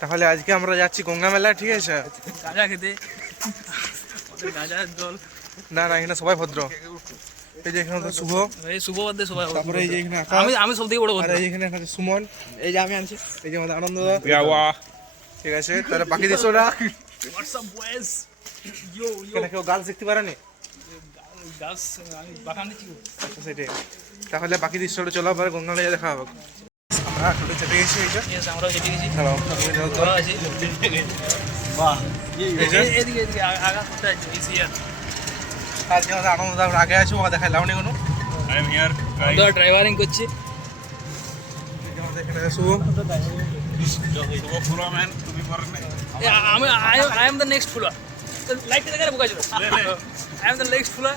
তাহলে আজকে আমরা যাচ্ছি গঙ্গা মেলা, ঠিক আছে? গাঁজা খেতে, গাঁজার জল। না না, এখানে সবাই ভদ্র। এই যে এখানে তো শুভ, এই শুভ বাদে সবাই। তারপরে এই যে এখানে আকাশ, আমি সব থেকে বড় আর ভদ্র। এই এখানে আছে সুমন, এই যে আমি আনছি। এই যে আমাদের আনন্দ দা, ঠিক আছে? তাহলে বাকি দৃশ্যটা হোয়াটসঅ্যাপ বয়েজ, ইয়ো ইয়ো। কেন কেউ গার্লস দেখতে পারেনি? গাছ আমি বাগান নিচ্ছি। আচ্ছা সেটাই। তাহলে বাকি দৃশ্যটা চলো, আবার গঙ্গা মেলা দেখা হবে। আমরা টোটো চেপে গেছি, এই যে Yes, আমরাও যেতে গেছি। হ্যালো, ভালো আছি। বাহ, এই যে এদিকে এদিকে আগা করতে আছে ইসিয়ার। আজকে আমাদের আনন্দ দা আগে আছে, ওকে দেখাই লাউনি কোনো। আমরা ড্রাইভারিং করছি। এই যে আমাদের এখানে শুভ, আমি I am the next fuller. Light দেখা রে বুকাইছো। I am the next fuller.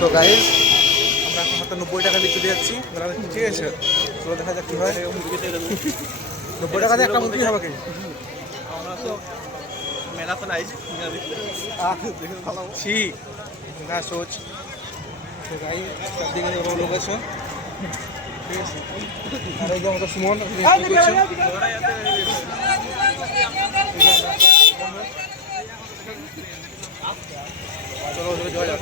So guys, আমরা এখন মাত্র 90 টাকা দিয়ে চলে যাচ্ছি, ঠিক আছে? চলো দেখা যাক কি হয়। 90 টাকা দিয়ে একটা মুরগি হবে কি? আমরা তো মেলা তো নাই ছি না সোচ। তো গাইস, চারদিকে লোক আছে, ঠিক আছে? আর এই যে আমাদের সুমন, চলো যাওয়া যাক।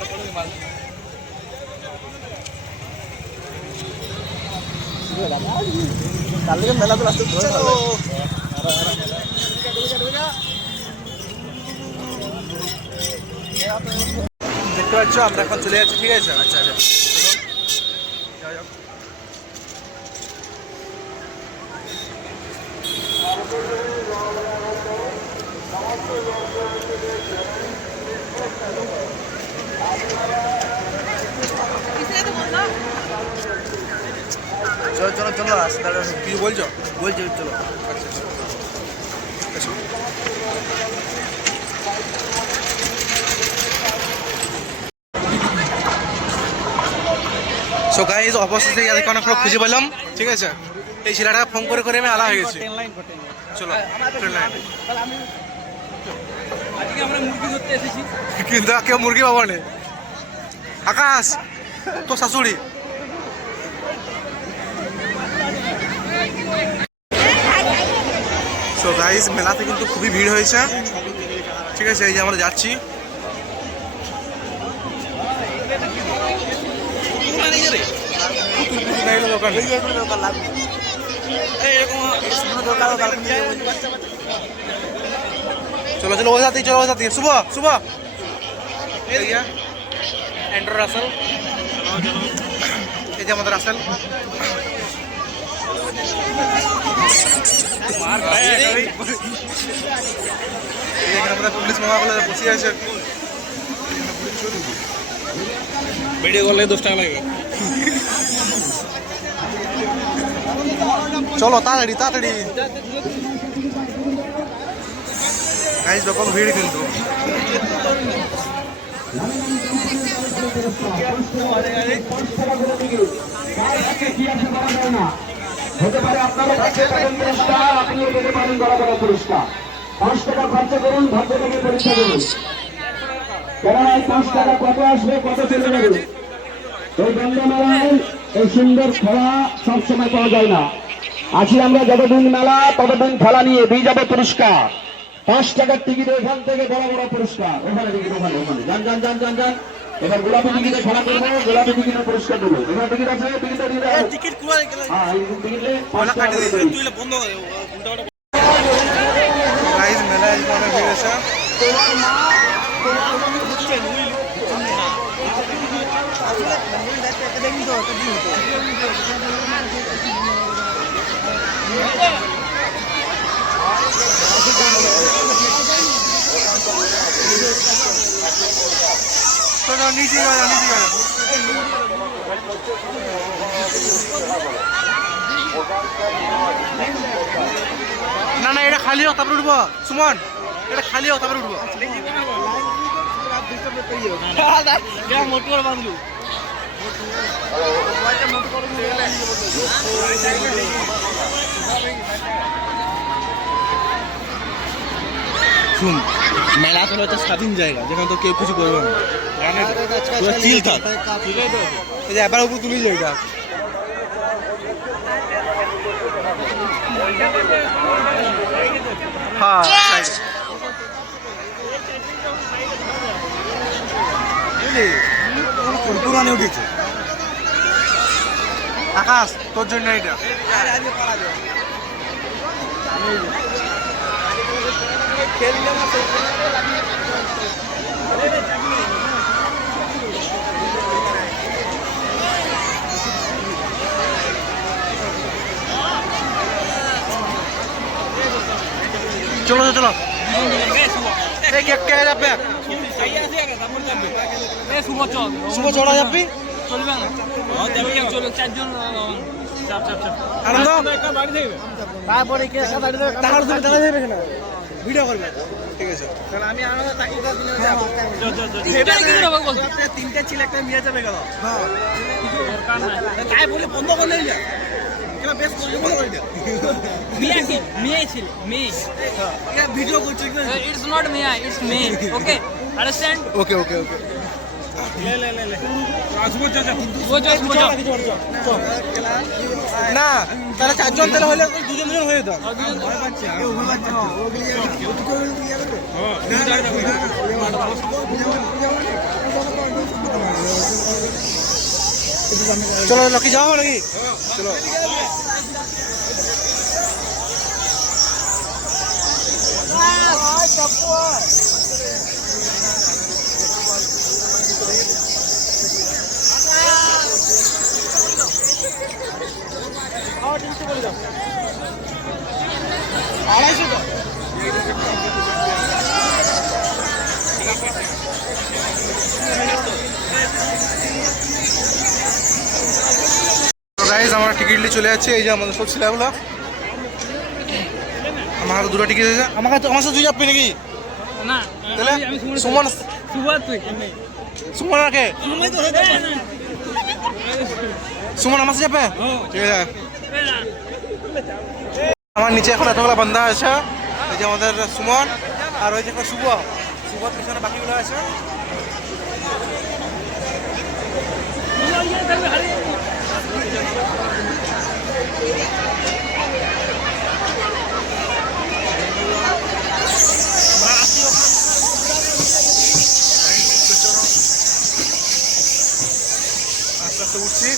কালকে মেলা তো আসতে দেখতে পাচ্ছ আমরা এখন চলে যাচ্ছি, ঠিক আছে? আচ্ছা আচ্ছা, যাওয়া যাক। চলো চলো চলো আসতে কিছু বলছো? বলছি চলো। আচ্ছা আচ্ছা, সো গাইস, অবশেষে যাদেরকে অনেক খুঁজে পেলাম, ঠিক আছে? এই ছেলেটাকে ফোন করে করে আমি আলা হয়ে গেছি। চলো ট্রেন লাইন। আজকে আমরা মুরগি ধরতে এসেছি। কিন্তু কেউ মুরগি পাবো না। আকাশ তো শাশুড়ি। সো গাইস, মেলাতে কিন্তু খুবই ভিড় হয়েছে, ঠিক আছে? এই যে আমরা যাচ্ছি। চলো চলো, ওই সাথে চলো, ওই সাথে শুভ শুভ, এন্ড্রো রাসেল, এই যে আমাদের রাসেল। এখানে আমাদের পুলিশ মামাগুলো বসে আছে। ভিডিও করলে 10 টাকা লাগে। চলো তাড়াতাড়ি তাড়াতাড়ি গাইস, যখন ভিড় কিন্তু। হতে পারে আপনারা ভাগ্যে পাবেন পুরস্কার, আপনিও পেতে পারেন বড় বড় পুরস্কার। 5 টাকা খরচ করুন, ভাগ্য থেকে পরীক্ষা করুন। কেননা 5 টাকা কত আসবে, কত চলে যাবে। এই গঙ্গা মেলায় এই সুন্দর খেলা সবসময় পাওয়া যায় না। আছি আমরা যতদিন মেলা ততদিন খেলা নিয়ে দিয়ে যাবো পুরস্কার। 5 টাকার টিকিট, ওখান থেকে বড় বড় পুরস্কার। ওখানে টিকিট, ওখানে ওখানে যান যান যান যান যান। এবার গোলাপি টিকিটে খেলা করবো, গোলাপি টিকিটের পুরস্কার দেবো। এবার টিকিট আছে, টিকিটটা দিয়ে দেবো। টিকিট কুড়াই হ্যাঁ, এই টিকিটে 5 টাকা করে দেবো। তুইলে বন্ধ করে উল্টা গাইস, মেলায় আজকে অনেক ভিড় আছে। নিচে নিচে না না, এটা খালি হোক তারপরে উঠবো। সুমন, এটা খালি হোক তারপরে উঠবো। মোটু করে বাঁধলু। শুন, মেলা তো হচ্ছে স্বাধীন জায়গা, যেখানে তো কেউ কিছু করবে না। চিল থাক। এই যে এবার উপর তুলি যায় এটা। হ্যাঁ পুরানি উঠেছে আকাশ তোর জন্য এটা চলো চলো এই কে কে যাবে শুভ চড়া যাবি চলবে না চলবে 4 জন আনন্দ তারপরে কে একা দাঁড়িয়ে দেবে তাহলে তুমি দাঁড়িয়ে দেবে কেন ভিডিও করবে ঠিক আছে কারণ আমি আনন্দ তাকিয়ে দিলে যাব তিনটা ছিল একটা মিয়া যাবে গেল হ্যাঁ তাই বলে বন্ধ করে নিয়ে যা কেন বেশ বন্ধ করে দে মেয়ে ছিল মেয়ে এটা ভিডিও করছিস ইটস নট মেয়া it's me okay understand okay okay okay না তাহলে 4 জন তাহলে হলে 2 জন হয়ে দাও চলো লকি যাও নাকি চলো গাইজ আমরা টিকিট নিয়ে চলে যাচ্ছি এই যে আমাদের সব ছেলেগুলো আমার হাতে 2টা টিকিট আছে আমার কাছে আমার সাথে তুই যাবি নাকি না তাহলে আমি সুমন সুবাত তুই সুমন রাখে সুমন আমার সাথে যাবে ঠিক আছে আমার নিচে এখন এতগুলো বান্ধা আছে এই যে আমাদের সুমন আর ওই যে শুভ শুভর পিছনে বাকিগুলো আছে আস্তে আস্তে উঠছি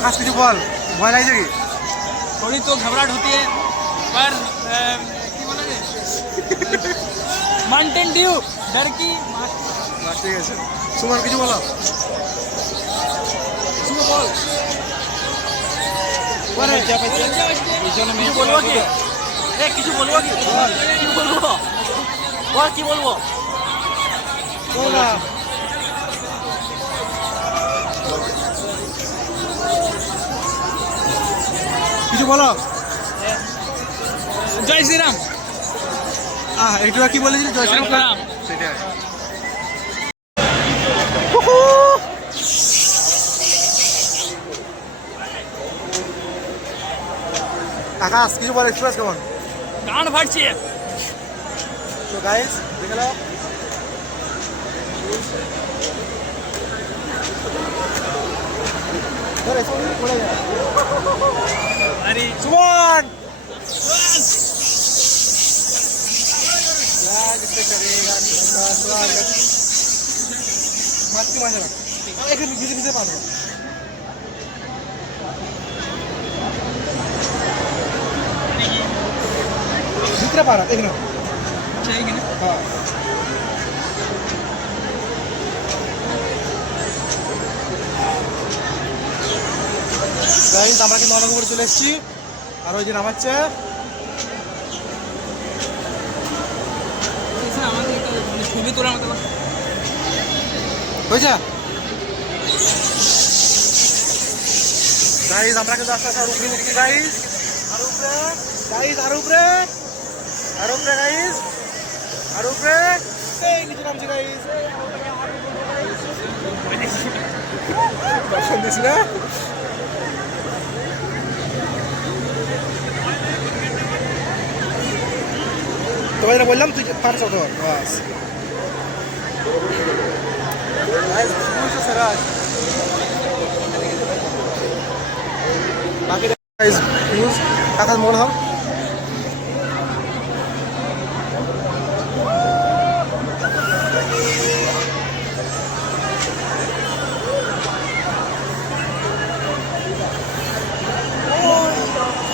आकाश কিছু বল ভয় লাগছে কি थोड़ी तो घबराहट होती है पर কি বলে রে माउंटेन ड्यू डर की ঠিক আছে সুমন কিছু বলো সুমন বল পরে যাবে পিছনে মেয়ে বলবো কি এ কিছু বলবো কি বল কি বলবো বল না কিছু বলো জয় শ্রীরাম একটু কি বলেছিলি জয় শ্রীরাম শ্রীরাম সেটাই আকাশ কিছু বল, এক্সপ্রেস কেমন? গান ফাটছে। তো গাইস দেখে নাও, আরে সুমন ভিতরে পাবো ভিতরে পারা দেখ না। হ্যাঁ গাইস আমরা কিন্তু অনেক উপরে চলে এসেছি, আর ওই যে নামাচ্ছে। ছবি তোলার মতো হয়েছে গাইস, আমরা কিন্তু আস্তে আস্তে আর উপরে উঠছি গাইস, আর উপরে গাইস, আর উপরে, আর উপরে গাইস, আর উপরে এই নিচে নামছি গাইস। দর্শন দিছি না? তোমায় না বললাম তুই পারছো তো বাস গাইস, বুঝছো স্যার বাকি গাইস নিউজ আকাশ মোড় দাও।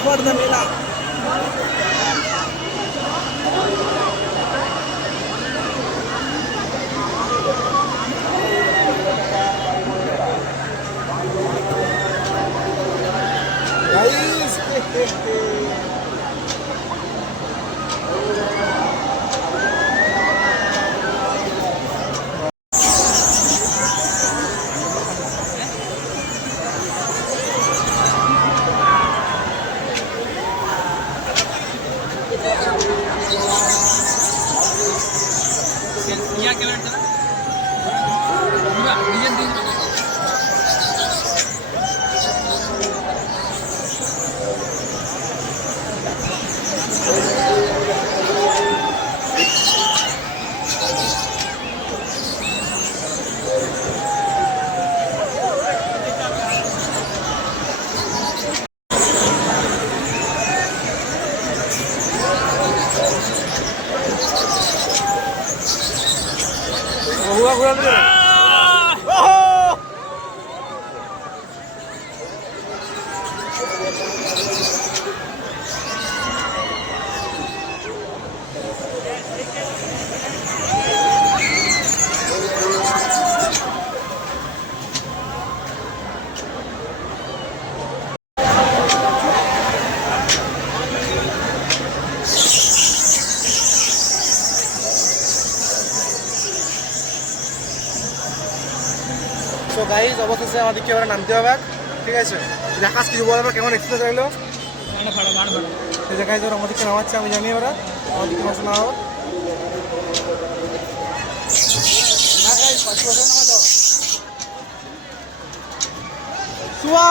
বড় মেলা গাইস। ইয়া ক্যামেরাটা ডিজাইন দিন। তো গাইজ অবশেষে আমাদেরকে এবার নামতে হবে, ঠিক আছে? আকাশ কিছু বলার কেমন এক্সপ্রেস লাগলো? গান ফাড়া গান ফাড়া। এই জায়গায় ওরা আমাদেরকে নামাচ্ছে, আমি জানি ওরা আমাদেরকে নামাচ্ছে না হোক। সুয়া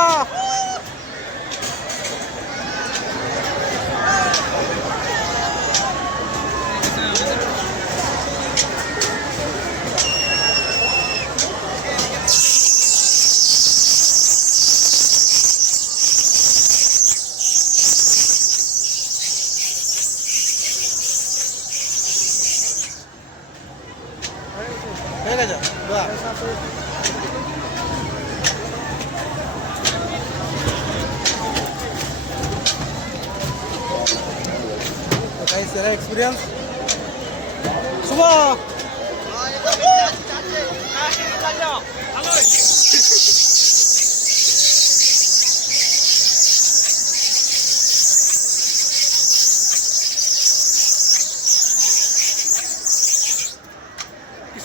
হয়ে গেছে বাহ। গাইস এরা এক্সপিরিয়েন্স শুভ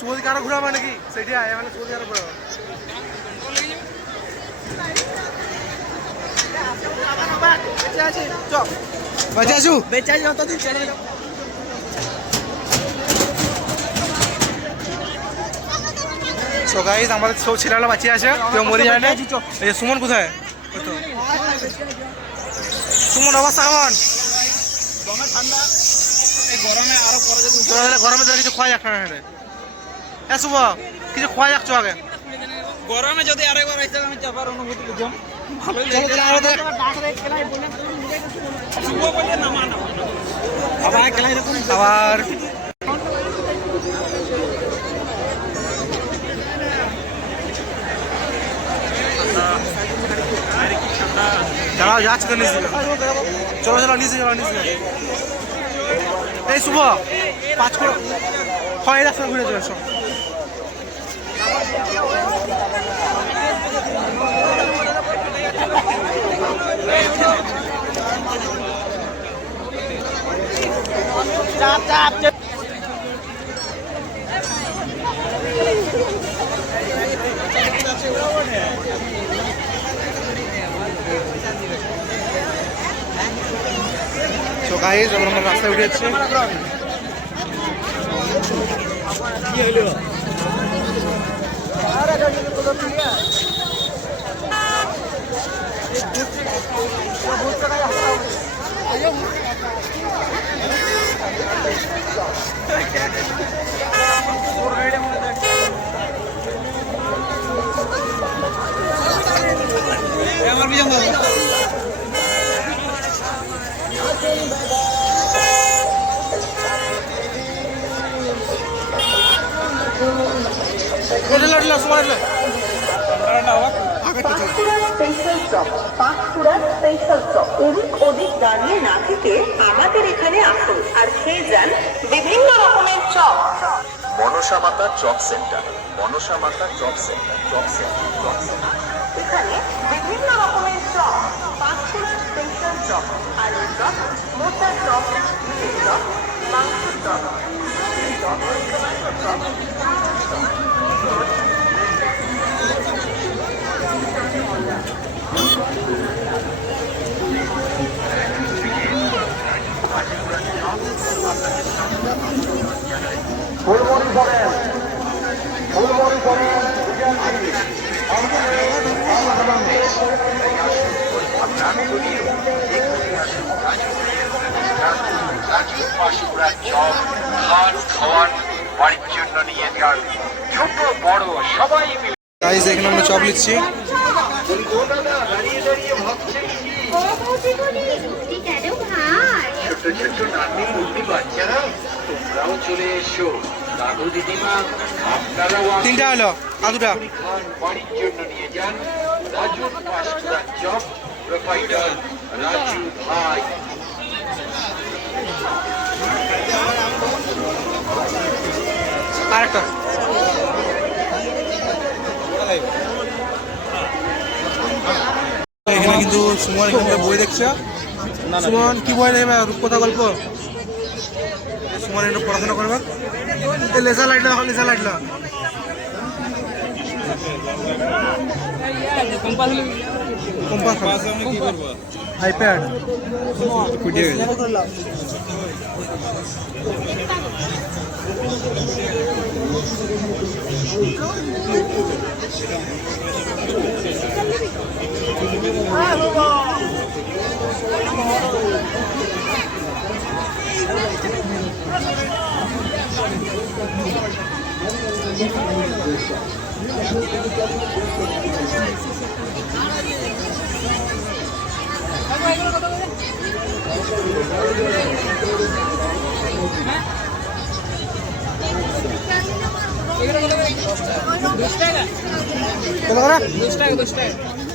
সুমতি কারো ঘুরাবা নাকি সেটি আয় মানে সুমতি কারো ঘুরাবা বেঁচে আছু বেঁচে আছি যতদিন চলে যাও। সো গাইস আমাদের সব ছেলেরা বাঁচিয়ে আছে, কেউ মরে যায় না। এই যে সুমন কোথায়? ওই তো সুমন অবস্থা কেমন? গরমে তো কিছু খোয়া যাক না রে শুভ, কিছু খোয়া যাচ্ছ আগে গরমে যদি আরেকবার আসতে আমি চাপার অনুভূতি বুঝলাম ভালোই আবার দাঁড়াও যাচ্ছে তো নিচে চলো চলো নিচে চলো নিচে এই শুভ 5 করে হয় রাস্তা ঘুরে চলে এসো তো গাইস আমরা রাস্তায় উঠে যাচ্ছি আমার বিজন দাদা এদিক ওদিক দাঁড়িয়ে না থেকে আমাদের এখানে আসুন আর খেয়ে যান বিভিন্ন রকমের চপ। মনসা মাতা জব সেন্টার, মনসা মাতা job centre, job centre, job centre. এখানে বিভিন্ন রকমের চপ, পাঁশকুড়ার স্পেশাল চপ, আলুর চপ, মোচার চপ, ডিমের চপ, মাংসের চপ, সবজির চপ, টমেটোর চপ, রাজীব পাঁশকুড়ার চপ খান খাওয়ান বাড়ির জন্য নিয়ে যান, ছোট বড় সবাই মিলে। গাইস এখানে আমরা চপ নিচ্ছি ছোট ছোট নাতি মুক্তি বাচ্চারা তোমরাও চলে এসো, দাদু দিদিমা আপনারাও 3টা হলো আদুটা খান বাড়ির জন্য নিয়ে যান। রাজু পাঁশকুড়ার চপ প্রোভাইডার রাজু ভাই। আরেকটা এখানে কিন্তু সুমন এখানে বই দেখছে সুমন কি বই দেখবে রূপকথা গল্প সুমন একটু পড়াশোনা করবে এই লেজার লাইট লাগাও লেজার লাইট লাগাও কম্পাস কি করব আইপ্যাড ফুটিয়ে গেছে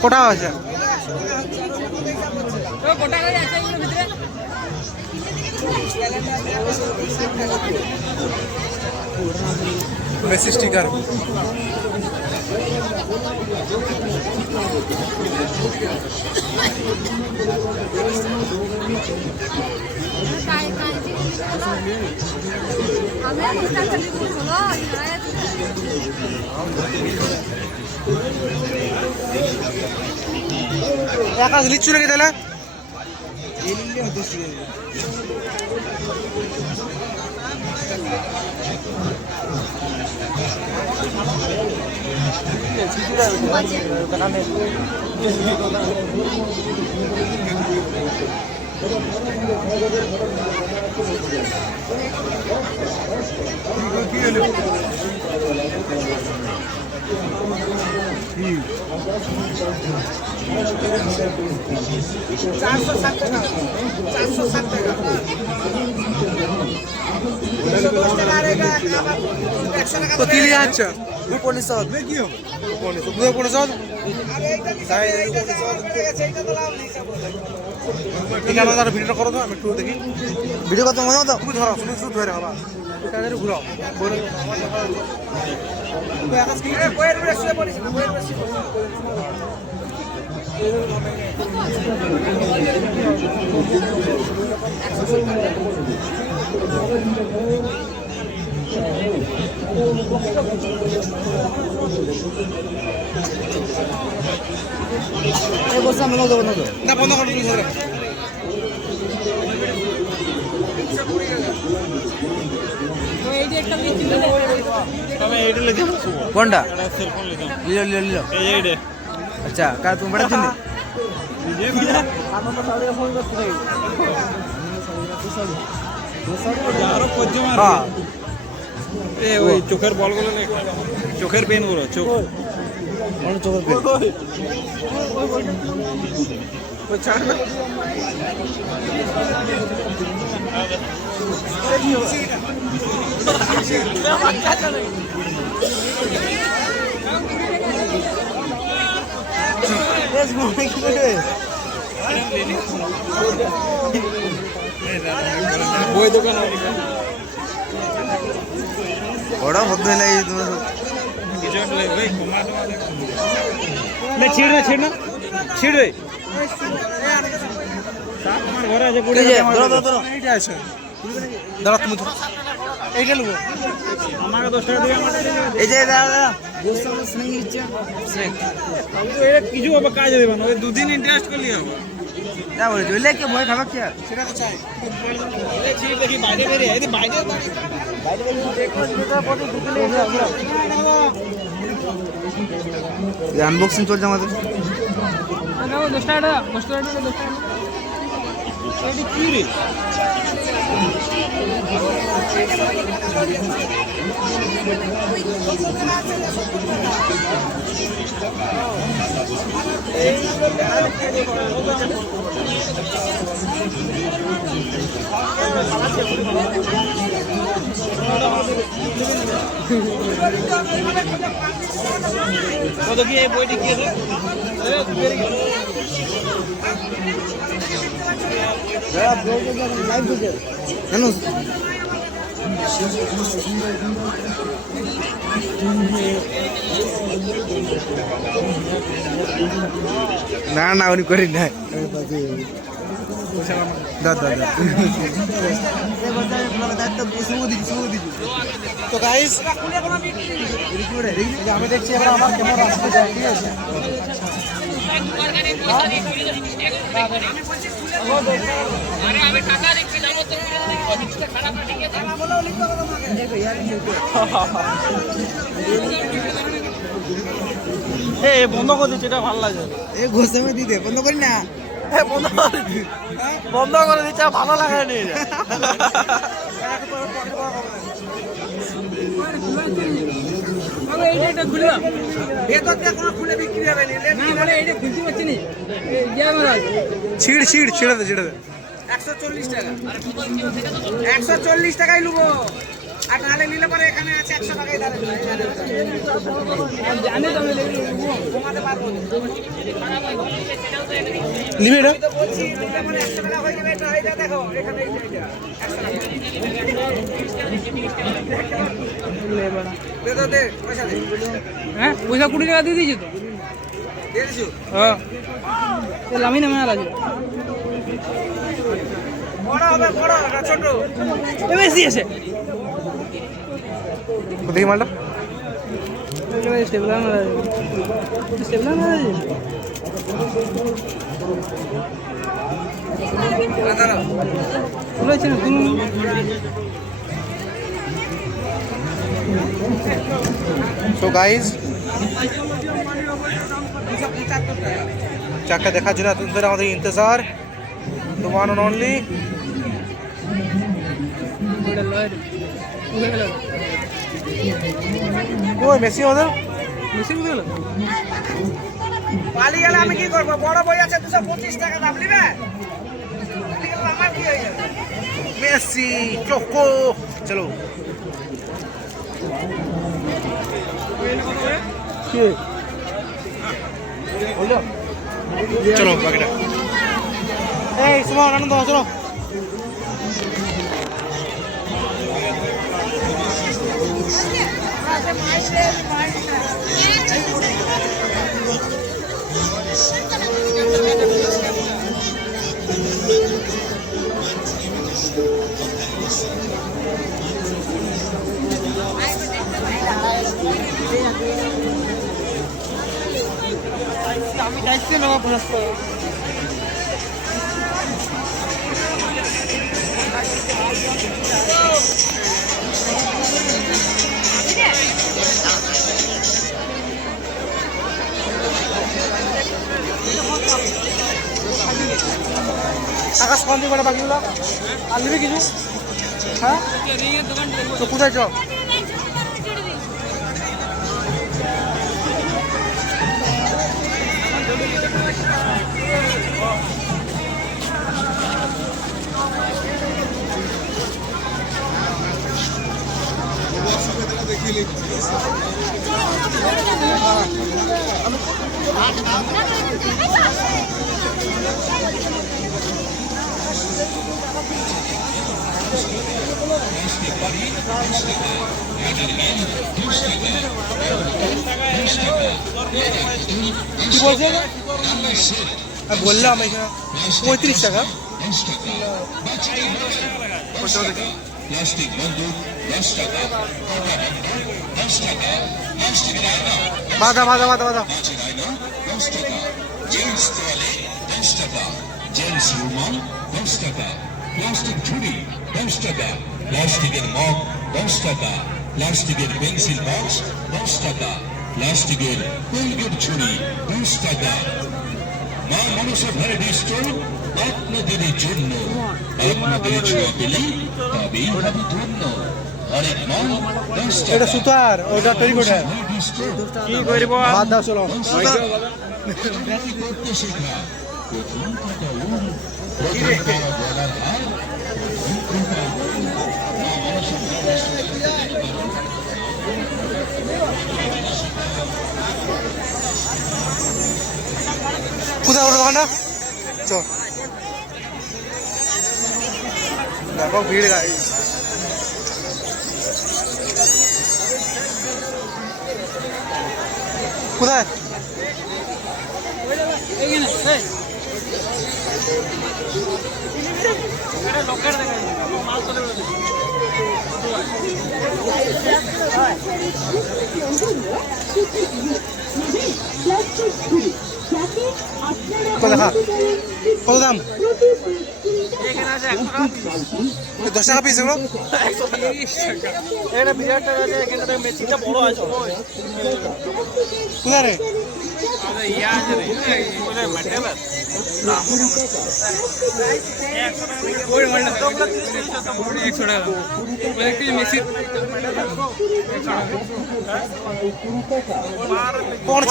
কোটা আছে বেশি স্টিকার আকাশ লিচু রেখে তাহলে तो की लिया अच्छा उपनिषद में की हो उपनिषद ঠিক আছে দাদা ভিডিওটা করো তো আমি একটু দেখি ভিডিও কত মনে হতো তুমি ধরো শুনে শুধু ধরে বাবা তাদের ঘুরাও বলে তুই আকাশ কি বইয়ের উপরে শুয়ে পড়িস না বইয়ের উপরে এই বসে আমি না বন্ধ করো তুমি ধরে কোনটা লিলো লিলো লিলো আচ্ছা কার তুমি বড় চিনি ওই চোখের বলগুলো নেই চোখের পেনগুলো চোখ চোখের পেন বই দোকান ওরা বদ্ধ নাই তোমার ছিড় না ছিড় না ছিড় রে আমার ঘরে আছে পড়ে এইটা আছে দাঁড়া তুমি এইটা নেবো আমাকে 10 টাকা দিয়ে এই যে দাদা এটা কিছু হবে কাজ দেবে না ওই দুদিন ইন্টারেস্ট করলি হবে যা বলে জলে কে ভয় খাবে কি সেটা তো চাই ছিড় দেখি বাইরে বেরিয়ে এই বাইরে আনবক্সিং চলছে আমাদের কি রে কত কি এই বইটি কি আছে কেন না না উনি করি না তো গাইস আমি দেখছি এবার আমার ক্যামেরা আসতে যায় ঠিক আছে বন্ধ করে দিচ্ছে এটা ভালো লাগে এই ঘোষে দিতে বন্ধ করি না বন্ধ করে দিচ্ছে ভালো লাগে নি ছিড় ছিড় ছিড়ে দে ছিড়ে দে 140 টাকা 140 টাকাই লুবো আর নালে নিলে পরে এখানে আছে 100 টাকাই দাঁড়াবে জানি তো আমি ঘুমাতে পারবো নিবি এটা বলছি নিলে পরে 100 টাকা হয়ে যাবে এটা দেখো এখানে এই যে এটা 100 টাকা দে পয়সা দে হ্যাঁ পয়সা 20 টাকা দিয়ে দিয়েছি তো দিয়ে দিছো হ্যাঁ লামি না মারা আছে বড় হবে না ছোট বেশি আছে দেখি মালটা স্টেবলার মারা আছে খুলেছে না কোনো সো গাইজ চাকটা দেখার জন্য এতদিন ধরে আমাদের ইন্তজার, দ্য ওয়ান অ্যান্ড অনলি। ওই মেসি আমাদের পালিয়ে গেলে আমি কি করবো? বড় বই আছে 225 টাকা দাম নিবে? পালিয়ে গেলে আমার কি হয়ে যাবে? মেসি চোখো চলো চলো বাকিটা এই সুমন আনন্দ চলো। আমি যাইছি না পুরস্ত আকাশ কম দিবে না বাকিগুলো আর নিবি কিছু? হ্যাঁ তো কোথায় চ? কি বলছে? বললাম এখানে 35 টাকা। বাধা বাধা বাধা বাধা প্লাস্টিক ঝুড়ি 10 টাকা, প্লাস্টিকের মগ 10 টাকা, প্লাস্টিকের পেন্সিল বক্স 10 টাকা, প্লাস্টিকের কোলগেট ঝুড়ি 10 টাকা। মা মনসা ভ্যারাইটি স্টোর আপনাদের জন্য, আপনাদের ছোঁয়া পেলে তবেই হবে ধন্য। হরেক মাল 10 এটা টাকা। সুতার ওটা তৈরি করে কি করব? বাদ দাও চলো। ব্যাটি করতে শেখা, প্রথম কথা উল, প্রথম কথা বলার হার, প্রথম কথা উল। মা মনসা ভ্যারাইটি কোথায় ওটা দোকানটা? চল দেখো ভিড় গাড়ি। কোথায়? দেখা কত দাম? 10 টাকা পিস এগুলো? এটা বিরাট টাকা আছে, এখানটা মেশিনটা বড় আছে। কোথায় রে? ইয়া আছে রে, মেটেরিয়াল ওই মানে 100 টাকা মানে কি মেশিন কোন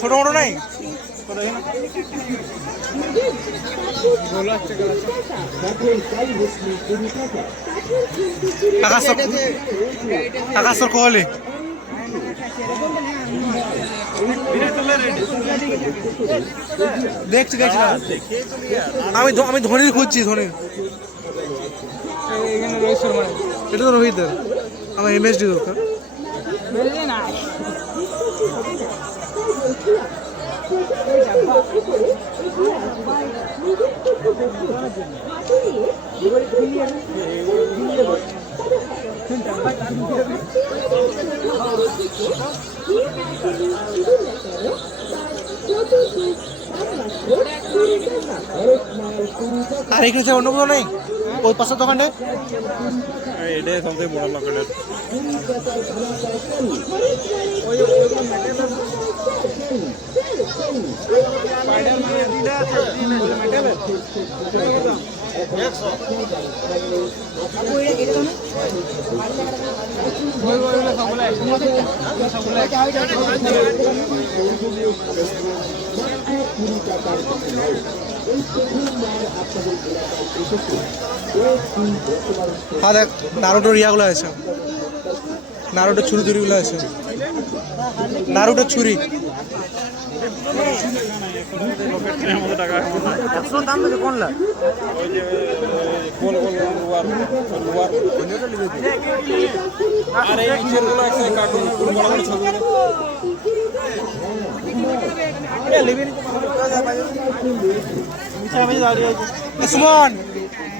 ছোট বড় নাই? আকাশ তোর কহলে দেখছি দেখছি না। আমি ধোনির খুঁজছি, ধোনির। এটা তো রোহিতের, আমার এমএসডি দরকার। আর এখানে অন্য কোনো নেই? ওই পাশের দোকানে এটাই সবথেকে বড় লকেটের। হ্যাঁ দেখ নারুটোর ইয়াগুলো আছে, নারুটোর ছুরি টুরিগুলো আছে, নারুটোর ছুরি। আর এই পিকচারগুলো আছে কার্টুনের বড় বড় ছবিগুলো। সুমন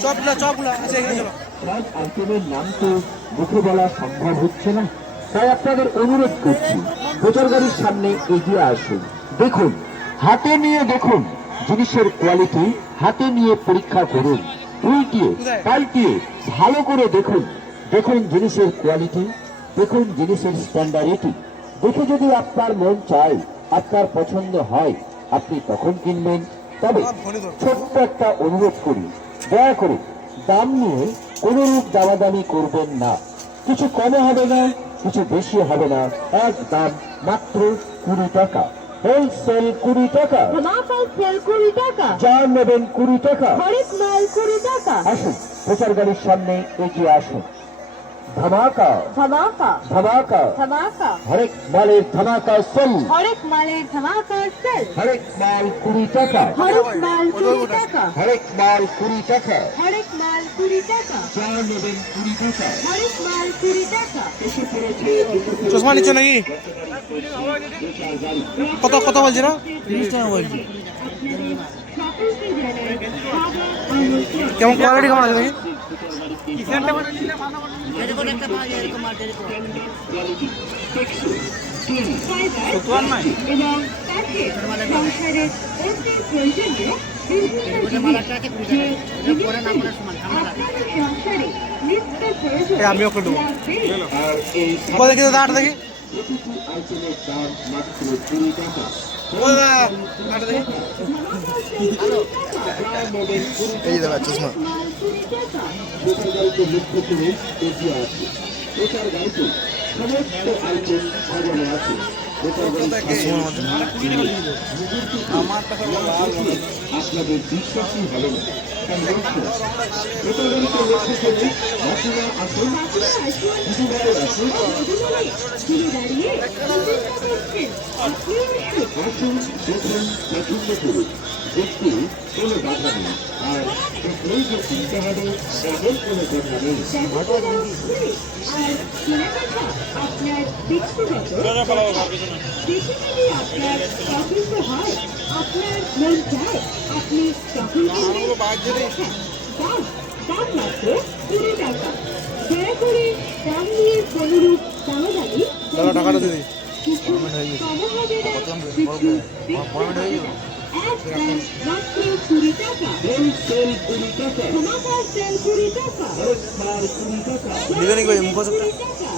চপগুলা চপগুলা আচ্ছা এখানে চলো। আইটেমের নাম তো মুখে বলা সম্ভব হচ্ছে না, তাই আপনাদের অনুরোধ করছি প্রচার গাড়ির সামনে এগিয়ে আসুন। দেখুন, হাতে নিয়ে দেখুন জিনিসের কোয়ালিটি, হাতে নিয়ে পরীক্ষা করুন, উল্টিয়ে পাল্টিয়ে ভালো করে দেখুন। দেখুন জিনিসের কোয়ালিটি, দেখুন জিনিসের স্ট্যান্ডার্ডিটি। দেখে যদি আপনার মন চায়, আপনার পছন্দ হয়, আপনি তখন কিনবেন। তবে ছোট্ট একটা অনুরোধ করি, দয়া করে দাম নিয়ে কোনরূপ দামাদামি করবেন না। কিছু কমে হবে না, কিছু বেশি হবে না, এক দাম মাত্র 20 টাকা। হোলসেল 20 টাকা, যা নেবেন 20 টাকা। আসুন প্রচার গাড়ির সামনে এগিয়ে আসুন। ধামাকা धमाका ধামাকা, धमाका হরেক মালের ধামাকা সেল, हर एक माले धमाका सेल হরেক মাল 20 টাকা, हर एक माल 20 টাকা হরেক মাল 20 টাকা, हर एक माल 20 টাকা যা নেবেন 20 টাকা। हर एक माल 20 টাকা এসে পড়েছে চশমা নিচ্ছ নাকি? কত কত বলছি না? 30 টাকা বলছি। কেমন কোয়ালিটি কেমন আছে দেখি? এবং তাকে সংসারের অতি প্রয়োজনীয় সংসারে নিত্য প্রয়োজন আমিও করে দেবো। লাগবে। আর এই কত দেখি দাদা আট দেখি? প্রতিটি আইটেমের দাম মাত্র 20 টাকা। ও দাদা আট দেখি। এই দাদা চশমা। মাল 20 টাকা প্রচার গাড়িতে লক্ষ্য করে এগিয়ে আসে। প্রচার গাড়িতে সমস্ত আইটেম সাজানো আছে। প্রচার গাড়িতে আপনাদের বিশ্বাসই হবে না। তাই নমস্কার। প্রচার গাড়িতে লক্ষ্য করে বাকিরা আসুন, দিদিভাই আসুন, ফিরে দাঁড়িয়ে চিন্তা করছেন আপনি আসুন, দেখুন, পছন্দ করুন। দেখতে কোনো বাধা নেই, আর দেখলেই যে চিনতে হবে এমন কোনো কথা নেই। আর কেনাকাটা আপনার ব্যক্তিগত বেশি যদি আপনার পছন্দ হয়, আপনার মন চায়, আপনি তখন দাম দাম মাত্র 20 টাকা। দয়া করে দাম নিয়ে কোনরূপ দামাদামি দাদা টাকাটা দিদি। কিছু কম হবে না, কিছু একদম মাত্র 20 টাকা। হোলসেল 20 টাকা, ধামাকা সেল 20 টাকা। মাল 20 টাকা। লিখে নি কই মুখোশ?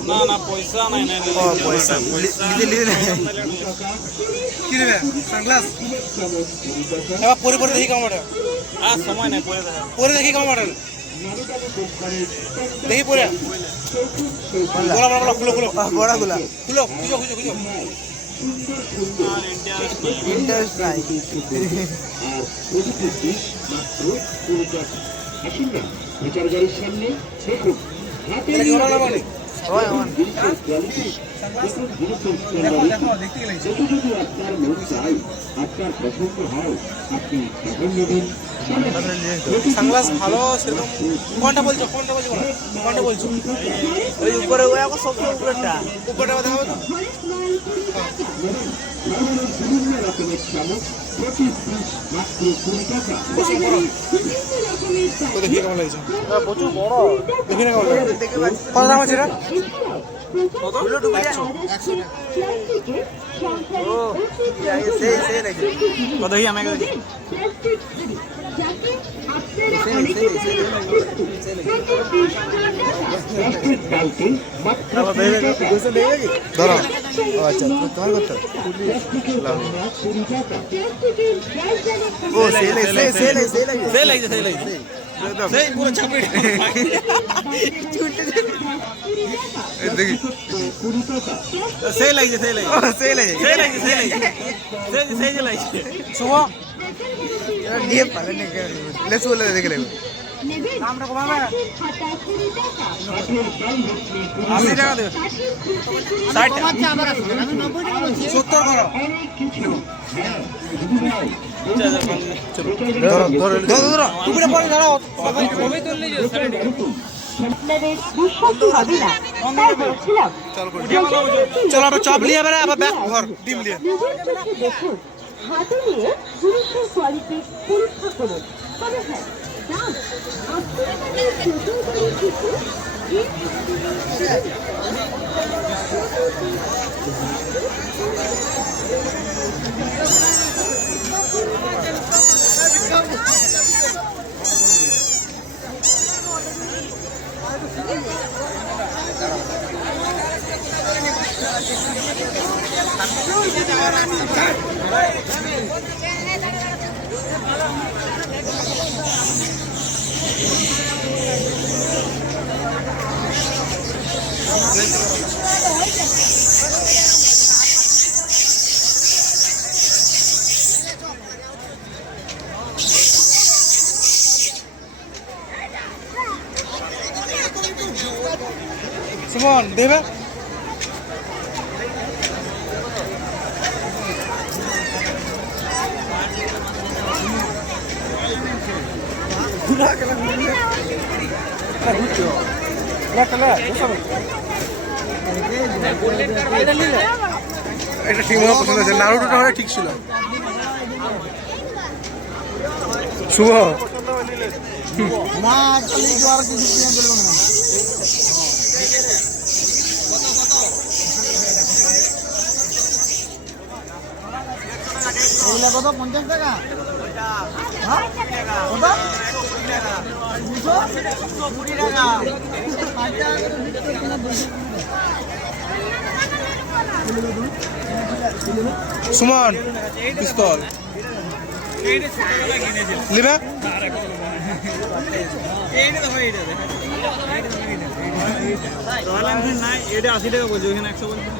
না না পয়সা নাই না। ও পয়সা লিখে লিখে নে। কি নেবে? সানগ্লাস? এবার পরে পরে দেখি কেমন এটা। আর সময় নাই পরে দেখা। পরে দেখি কেমন এটা। দেখি পরে। গোলা গোলা খুলো খুলো। বড়া গোলা। খুলো খুঁজো খুঁজো খুঁজো। ইন্টারেস্ট নাই। আর প্রতিটি ডিশ মাত্র 20 টাকা। আসুন না প্রচার গাড়ির সামনে দেখুন, হাতে এটা কি নিয়ে ওরা না দেখুন। বলে? দেখুন জিনিসের কোয়ালিটি, দেখুন জিনিসের স্ট্যান্ডার্ড। দেখে যদি আপনার মন চায়, আপনার পছন্দ হয়, আপনি তখন নেবেন। সানগ্লাস ভালো সেরকম কোনটা বলছো? কোনটা বলছো? কোনটা বলছো? ওই উপরে ওই এখন সবচেয়ে উপরেটা উপরটা দেখাবো তো? বিভিন্ন রকমের চামচ প্রতি পিস মাত্র 20 টাকা। প্রচুর বড়। ও দেখি কেমন লাগছে। প্রচুর বড় দেখি না কেমন লাগছে। কত দাম আছে এটা? কত হই আমাকে ধরো আচ্ছা তোমার করতে ও সেই লাগছে সেই পুরো চাপে দেখি সেই লাগছে শুভ নিয়ে পারে নাকি লেসু বলে দেখে নেব দামটা কমাবে 80 টাকা দেবে 60 টাকা আমার কাছে আমি 90 টাকা বলছি 70 করো ধরো উপরে পরে দাঁড়াও কবে তুললে যে আপনাদের দুঃসাধ্য হবে না তাই বলছিলাম চলো আমরা চপ নিয়ে বেড়ে আবার ব্যাগ ঘর ডিম নিয়ে নিজের চোখে দেখুন হাতে নিয়ে জিনিসের কোয়ালিটি পরীক্ষা করুন তবে হ্যাঁ দাম 80 টাকা দিয়ে নতুন করে কিছু সুমন দেবে এটা ঠিক মতো পছন্দ হয়েছে নারুটোটা হলে ঠিক ছিল শুভ মা কত 50 টাকা সুমন পিস্তল লিবে এটা 80 টাকা বলছি ওখানে 100 বলছি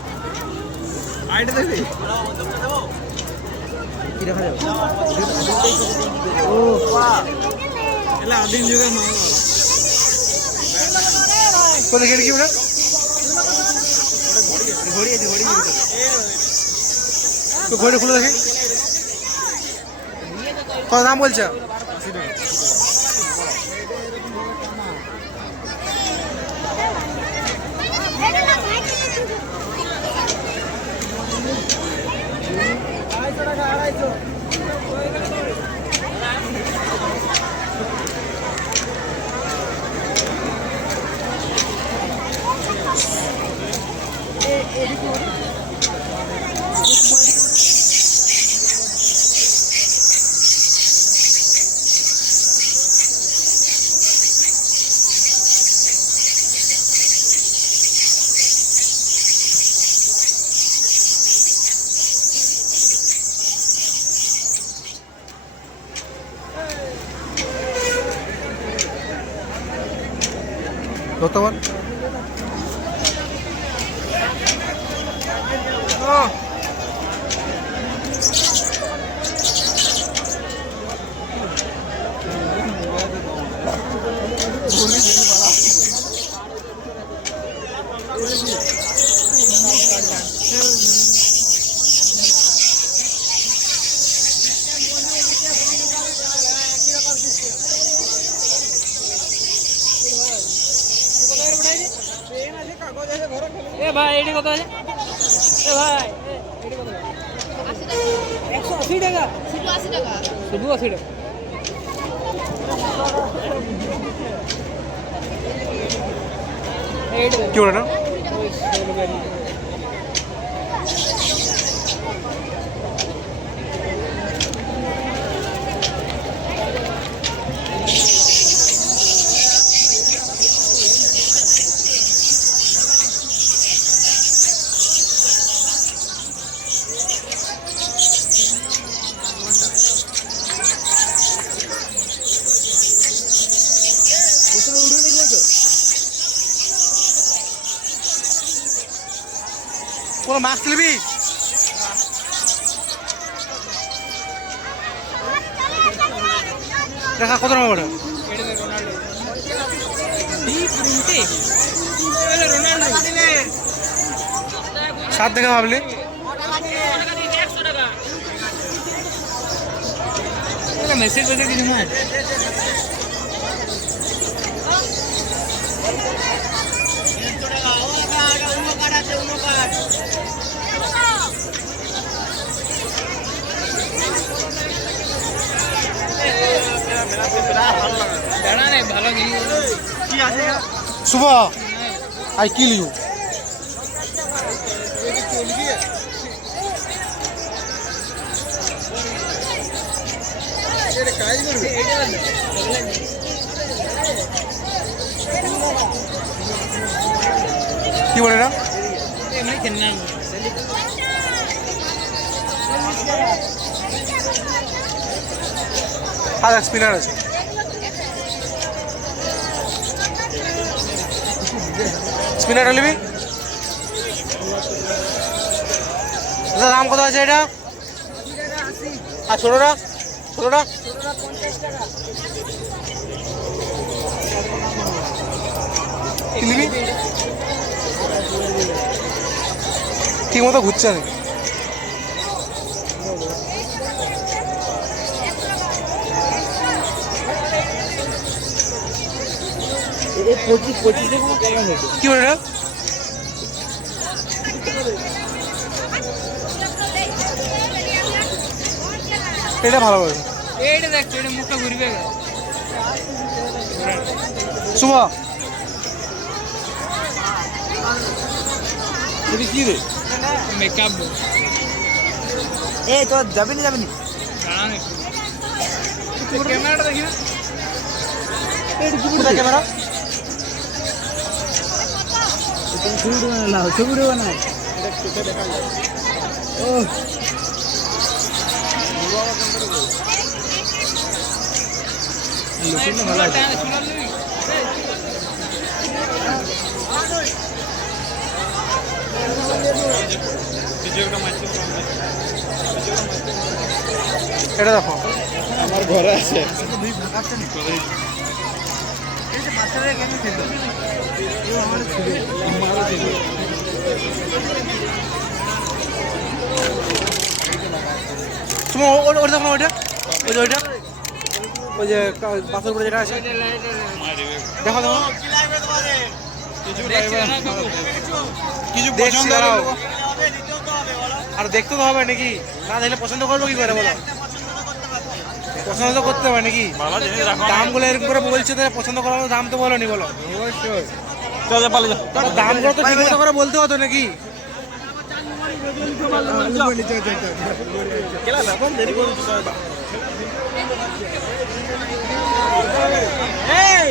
আইটা দেবে এলা আদিন যুগের মাল কোন গেট কি ওটা তো ঘড়ি খুলে দেখি কত দাম বলছে বর্তমান এ ভাই এটি কত আছে এ ভাই এটি কত 180 টাকা শুধু 80 টাকা শুধু 80 টাকা কি ওটা কোনো মাস্ক নিবি? দেখা কত টাকা ওটা? সাত দেখে ভাবলি মেসেজ মেসেজ কিছু না ভালো শুভ আই কিল ইউ কি বলে না স্পিনার আছে স্পিনারটা নিবি দাম কত আছে এটা আর ছোটটা ছোটটা কি নিবি ঠিক মতো ঘুরছে না কি বলে এটা এটা ভালো হবে এইটা দেখছো এটা মুখটা ঘুরবে শুভ এটা কি রে মেকআপ এই তো যাবি না ক্যামেরাটা দেখি ক্যামেরা ছবি বানাও ও এটা দেখো আমার ঘরে আছে তুমি ওটা দেখো ওইটা ওই যে ওইটা ওই যে বাসের উপরে যেটা আছে দেখো দেখো কিছু দেখছি দাঁড়াও আর দেখতে তো হবে নাকি না দেখলে পছন্দ করবো কি করে বলো পছন্দ তো করতে হবে নাকি দামগুলো এরকম করে বলছে তাহলে পছন্দ করার দাম তো বলো নি বলো অবশ্যই দামগুলো তো ঠিক মতো করে বলতে হতো নাকি এই